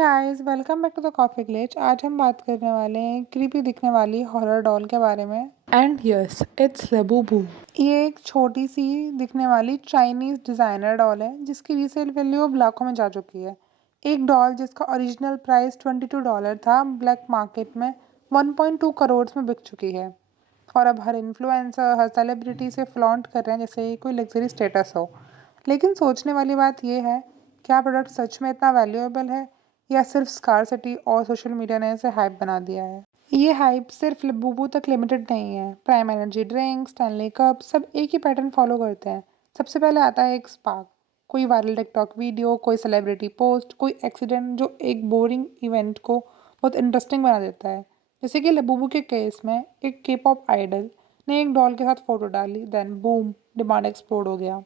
Guys, welcome back to the Coffee Glitch. आज हम बात करने वाले हैं क्रीपी दिखने वाली हॉरर डॉल के बारे में। And yes, it's Labubu. ये एक छोटी सी दिखने वाली चाइनीज डिजाइनर डॉल है जिसकी रीसेल वैल्यू अब लाखों में जा चुकी है। एक डॉल जिसका ओरिजिनल प्राइस $22 था, ब्लैक मार्केट में 1.2 करोड़ में बिक चुकी है। और अब हर इन्फ्लुएंसर, हर सेलिब्रिटी से फ्लॉन्ट कर रहे हैं जैसे ये कोई लग्जरी स्टेटस हो। लेकिन सोचने वाली बात यह है, क्या प्रोडक्ट सच में इतना वैल्यूएबल है या सिर्फ स्कार्सिटी और सोशल मीडिया ने इसे हाइप बना दिया है। ये हाइप सिर्फ लबूबू तक लिमिटेड नहीं है। Prime energy drink, Stanley cup सब एक ही पैटर्न फॉलो करते हैं। सबसे पहले आता है एक स्पार्क, कोई वायरल टिकटॉक वीडियो, कोई सेलिब्रिटी पोस्ट, कोई एक्सीडेंट जो एक बोरिंग इवेंट को बहुत इंटरेस्टिंग बना देता है। जैसे कि लबूबू के केस में एक के पॉप आइडल ने एक डॉल के साथ फोटो डाली, देन बूम, डिमांड एक्सप्लोड हो गया।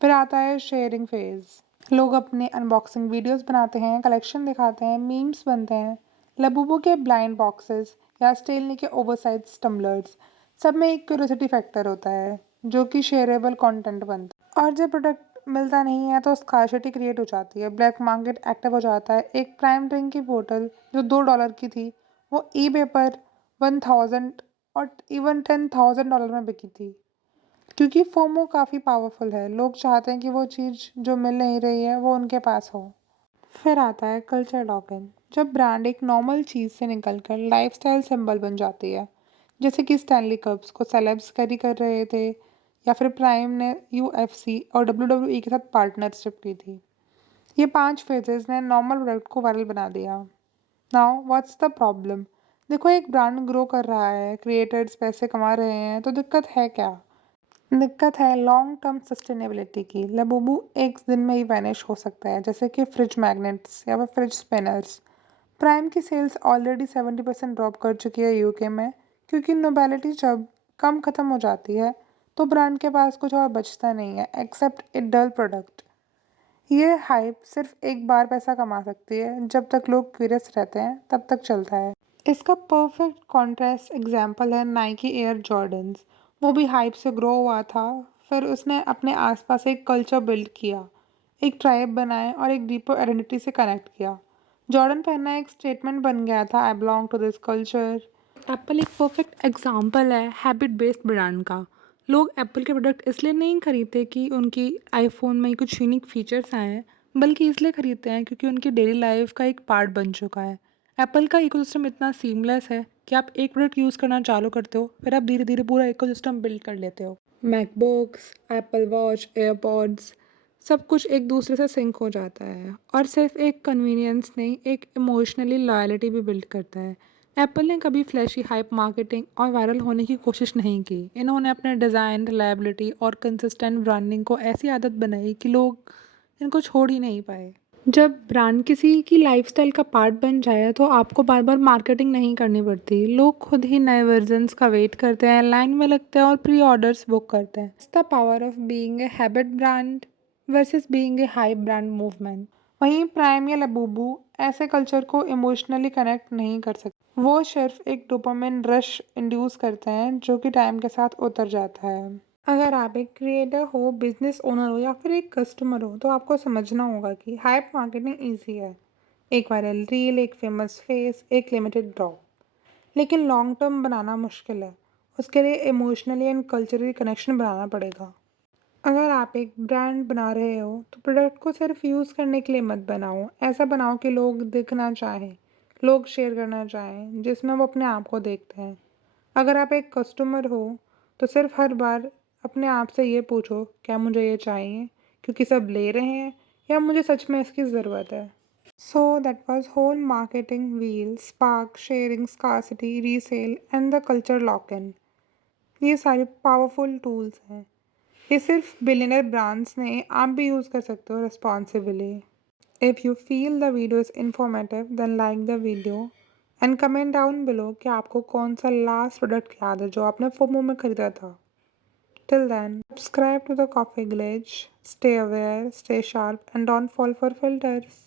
फिर आता है शेयरिंग फेज। लोग अपने अनबॉक्सिंग वीडियोस बनाते हैं, कलेक्शन दिखाते हैं, मीम्स बनते हैं। लबूबू के ब्लाइंड बॉक्सेस या स्टेलनी के ओवरसाइज टम्बलर्स, सब में एक क्यूरियोसिटी फैक्टर होता है जो कि शेयरेबल कंटेंट बनता है। और जब प्रोडक्ट मिलता नहीं है तो स्कार्सिटी क्रिएट हो जाती है, ब्लैक मार्केट एक्टिव हो जाता है। एक प्राइम ड्रिंक की बोतल जो $2 की थी वो ईबे पर 1000 और इवन $10,000 में बिकी थी। क्योंकि फोमो काफ़ी पावरफुल है, लोग चाहते हैं कि वो चीज़ जो मिल नहीं रही है वो उनके पास हो। फिर आता है कल्चर लॉक-इन, जब ब्रांड एक नॉर्मल चीज़ से निकलकर लाइफस्टाइल सिंबल बन जाती है। जैसे कि स्टैनली कप्स को सेलेब्स कैरी कर रहे थे, या फिर प्राइम ने यूएफसी और डब्ल्यूडब्ल्यूई के साथ पार्टनरशिप की थी। ये 5 फेजेस ने नॉर्मल प्रोडक्ट को वायरल बना दिया। Now what's the problem? देखो, एक ब्रांड ग्रो कर रहा है, क्रिएटर्स पैसे कमा रहे हैं, तो दिक्कत है क्या? दिक्कत है लॉन्ग टर्म सस्टेनेबिलिटी की। लबूबू एक दिन में ही वैनिश हो सकता है, जैसे कि फ्रिज मैग्नेट्स या फिर फ्रिज स्पिनर्स। प्राइम की सेल्स ऑलरेडी 70% ड्रॉप कर चुकी है यूके में, क्योंकि नोबेलिटी जब कम ख़त्म हो जाती है तो ब्रांड के पास कुछ और बचता नहीं है एक्सेप्ट ए डल प्रोडक्ट। ये हाइप सिर्फ एक बार पैसा कमा सकती है, जब तक लोग क्यूरियस रहते हैं तब तक चलता है। इसका परफेक्ट कॉन्ट्रास्ट एग्जाम्पल है नाइकी एयर जॉर्डन्स। वो भी हाइप से ग्रो हुआ था, फिर उसने अपने आसपास एक कल्चर बिल्ड किया, एक ट्राइब बनाए और एक डीपर आइडेंटिटी से कनेक्ट किया। जॉर्डन पहनना एक स्टेटमेंट बन गया था, I belong to this culture. Apple एक परफेक्ट एग्जाम्पल है हैबिट बेस्ड ब्रांड का। लोग एप्पल के प्रोडक्ट इसलिए नहीं खरीदते कि उनकी आईफोन में कुछ यूनिक फीचर्स आए हैं, बल्कि इसलिए खरीदते हैं क्योंकि उनकी डेली लाइफ का एक पार्ट बन चुका है। एप्पल का इकोसिस्टम इतना सीमलेस है कि आप एक प्रोडक्ट यूज़ करना चालू करते हो, फिर आप धीरे धीरे पूरा इकोसिस्टम बिल्ड कर लेते हो। मैकबुक्स, एप्पल वॉच, एयरपॉड्स, सब कुछ एक दूसरे से सिंक हो जाता है और सिर्फ एक कन्वीनियंस नहीं, एक इमोशनली लॉयल्टी भी बिल्ड करता है। एप्पल ने कभी फ्लैशी हाइप मार्केटिंग और वायरल होने की कोशिश नहीं की। इन्होंने अपने डिज़ाइन, रिलायबिलिटी और कंसिस्टेंट ब्रांडिंग को ऐसी आदत बनाई कि लोग इनको छोड़ ही नहीं पाए। जब ब्रांड किसी की लाइफस्टाइल का पार्ट बन जाए तो आपको बार बार मार्केटिंग नहीं करनी पड़ती। लोग खुद ही नए वर्जन्स का वेट करते हैं, लाइन में लगते हैं और प्री ऑर्डर्स बुक करते हैं। It's the power of being a habit brand versus being a hype brand movement. वहीं प्राइम या लबूबू ऐसे कल्चर को इमोशनली कनेक्ट नहीं कर सकते। वो सिर्फ एक डोपामिन रश इंड्यूस करते हैं जो कि टाइम के साथ उतर जाता है। अगर आप एक क्रिएटर हो, बिजनेस ओनर हो या फिर एक कस्टमर हो, तो आपको समझना होगा कि हाइप मार्केटिंग ईजी है। एक वायरल रील, एक फेमस फेस, एक लिमिटेड ड्रॉप। लेकिन लॉन्ग टर्म बनाना मुश्किल है। उसके लिए इमोशनली एंड कल्चरली कनेक्शन बनाना पड़ेगा। अगर आप एक ब्रांड बना रहे हो तो प्रोडक्ट को सिर्फ यूज़ करने के लिए मत बनाओ। ऐसा बनाओ कि लोग दिखना चाहें, लोग शेयर करना चाहें, जिसमें वो अपने आप को देखते हैं। अगर आप एक कस्टमर हो तो सिर्फ हर बार अपने आप से ये पूछो, क्या मुझे ये चाहिए क्योंकि सब ले रहे हैं, या मुझे सच में इसकी ज़रूरत है। So that was whole marketing wheel, spark, sharing, scarcity, resale and the culture lock in. ये सारे पावरफुल टूल्स हैं। ये सिर्फ बिलियनर ब्रांड्स नहीं, आप भी यूज़ कर सकते हो responsibly. If you feel the video is informative then like the video and comment down below कि आपको कौन सा लास्ट प्रोडक्ट याद है जो आपने फोमो में खरीदा था। Till then, subscribe to the Coffee Glitch, stay aware, stay sharp and don't fall for filters.